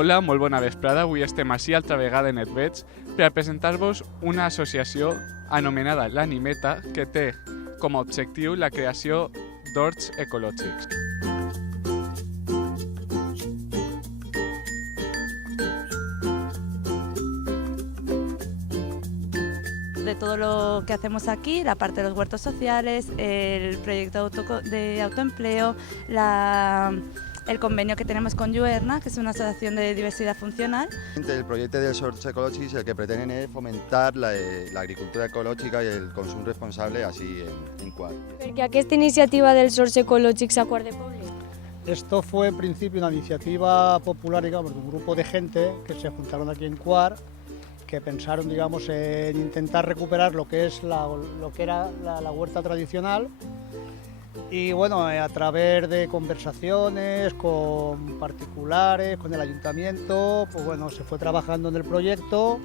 Hola, molt bona vesprada. Avui estem així altra vegada en Netvets per a presentar-vos una associació anomenada l'Animeta que té com a objectiu la creació d'horts ecològics. De todo lo que hacemos aquí, la parte de los huertos sociales, el proyecto de autoempleo, el convenio que tenemos con Lluerna, que es una asociación de diversidad funcional. El projecte dels horts ecològics el que pretenen és fomentar l'agricultura ecològica i el consum responsable així en Quart. ¿Por qué aquesta iniciativa dels horts ecològics a Quart de Poblet? Esto fue en principio una iniciativa popular, digamos, de un grupo de gente que se juntaron aquí en Quart, que pensaron, digamos, en intentar recuperar lo que era la huerta tradicional. Y bueno, a través de conversaciones con particulares, con el ayuntamiento, pues bueno, se fue trabajando en el proyecto.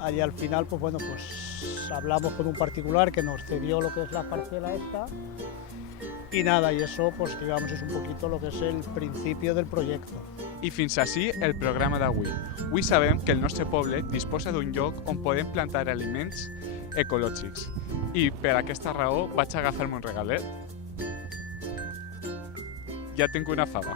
Allí al final, pues bueno, pues hablamos con un particular que nos cedió lo que es la parcela esta. Y nada, y eso, pues digamos, es un poquito lo que es el principio del proyecto. I fins així el programa d'avui. Avui sabem que el nostre poble disposa d'un lloc on podem plantar aliments ecològics. I per aquesta raó vaig agafar-me un regalet. Ja tinc una fava.